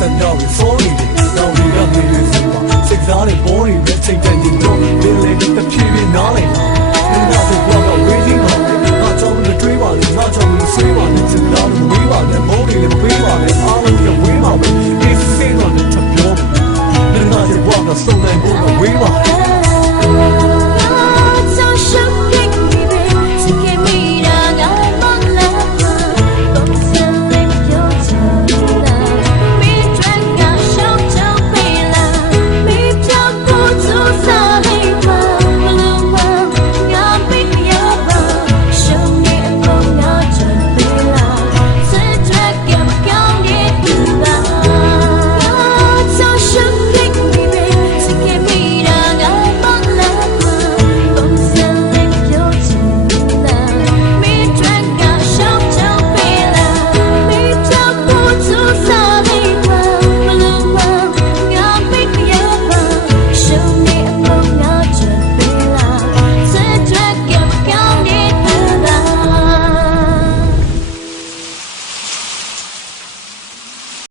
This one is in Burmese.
ဆက်တော့ပြီး sorry တော့ဒီကနေလေးစပါစိတ်စားတဲ့ဘောတွေပဲချိန်တန်နေတော့ဒီလေတစ်ဖြည်းဖြည်းနားလိုက်လာငါတို့ကတော့ waiting ပါငါကြောင့်မတွေးပါနဲ့ငါကြောင့်မဆွေးပါနဲ့စကားတွေဝေးပါနဲ့မိုးတွေလည်းပေးပါနဲ့အားလုံး